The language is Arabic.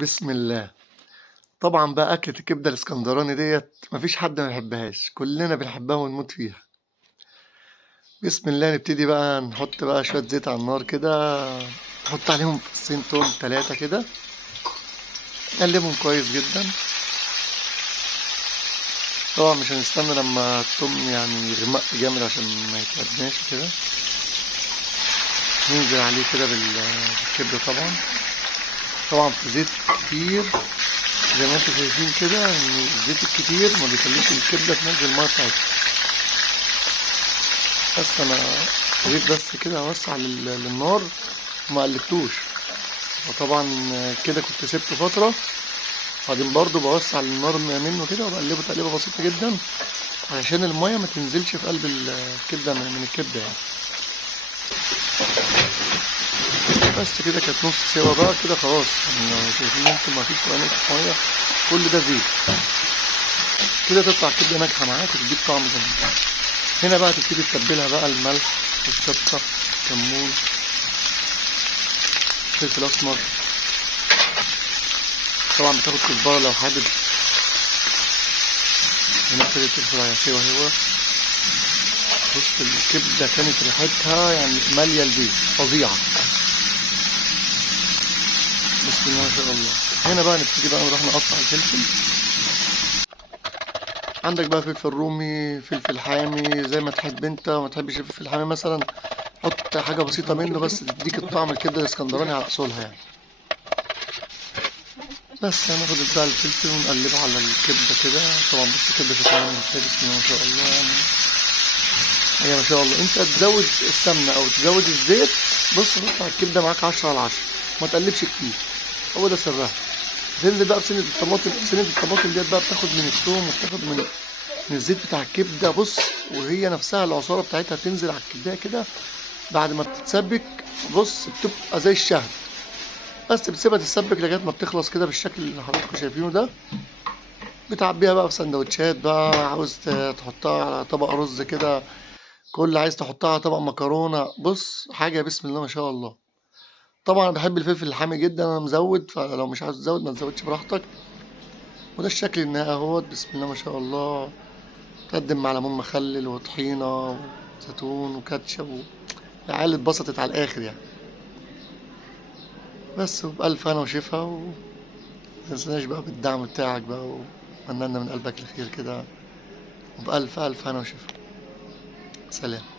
بسم الله. طبعًا بقى أكلة الكبدة الإسكندراني ديّة ما فيش حد ما بيحبهاش، كلنا بنحبها ونموت فيها. بسم الله نبتدي بقى نحط بقى شوية زيت على النار كده، نحط عليهم فصين توم 3 كده، نقلبهم كويس جدًا. طبعًا مش هنستنى لمّا التوم يعني يغمق جامد عشان ما يتعبناش وكده. ننزل عليه كده بالكبدة طبعًا. طبعًا في زيت كتير زي ما أنتم شايفين كده إن الزيت الكتير ما بيخليش الكبدة تنزّل المَيّة بتاعتها. بس أنا جيت بس كده أوسّع للنار وما قلّبتوش، وطبعًا كده كنت سِبته فترة، وبعدين برضه باوسّع للنار منّه كده وباقلّبه تقليبة بسيطة جدًا، علشان المَيّة ما تنزلش في قلب الكبدة من الكبدة يعني. بس كده كانت نُص سِوا بقى كده خلاص، يعني شايفين أنتم ما فيش ولا نقطة مَيّة، كل ده زيت. كده تطلع الكبدة ناجحة معاك وتدّيك طعم جميل. هنا بقى تبتدي تتبّلها بقى الملح والشطة، كمون، فلفل أسمر، طبعًا بتاخد كزبرة لو حابب. هنا ابتدت تدخل على سِوا أهوّة. بُص الكبدة كانت ريحتها يعني مالية البيت، فظيعة. بسم الله ما شاء الله. هنا بقى نبتدي بقى نروح نقطّع الفلفل. عندك بقى فلفل رومي، فلفل حامي، زي ما تحب أنت، ما تحبش الفلفل الحامي مثلًا حُط حاجة بسيطة منه بس تدّيك الطعم الكبدة الإسكندراني على أصولها يعني. بس هناخد بقى الفلفل ونقلّبه على الكبدة كده. طبعًا بُص الكبدة شكلها عامل إزاي، بسم الله ما شاء الله يعني. حاجة ما شاء الله. أنت تزوّد السمنة أو تزوّد الزيت، بُص هتطلع الكبدة معاك 10 على 10، ما تقلّبش كتير، هو ده سرها. تنزل بقى بسِنّة الطماطم، سِنّة الطماطم ديّة بقى بتاخد من التوم وبتاخد من الزيت بتاع الكبدة بُص، وهي نفسها العصارة بتاعتها تنزل على الكبداية كده بعد ما بتتسبِّك، بُص بتبقى زي الشهد. بس بتسيبها تتسبِّك لغاية ما بتخلص كده بالشكل اللي حضراتكم شايفينه ده. بتعبّيها بقى في ساندوتشات بقى، عاوز تحطها على طبق رُز كده، عايز تحطها على طبق مكرونة، بُص حاجة بسم الله ما شاء الله. طبعًا أنا باحب الفلفل الحامي جدًا، أنا مزوّد، فلو مش عاوز تزوّد ما تزوّدش براحتك. وده الشكل النهائي أهوّة، بسم الله ما شاء الله. تقدّم مع ليمون مخلِّل وطحينة وزيتون وكاتشب العيال اتبسطت على الآخر يعني. بس وبألف هنا وشفا، وما تنساناش بقى بالدعم بتاعك بقى، وأتمنى لنا من قلبك الخير كده، وبألف ألف هنا وشفا. سلام.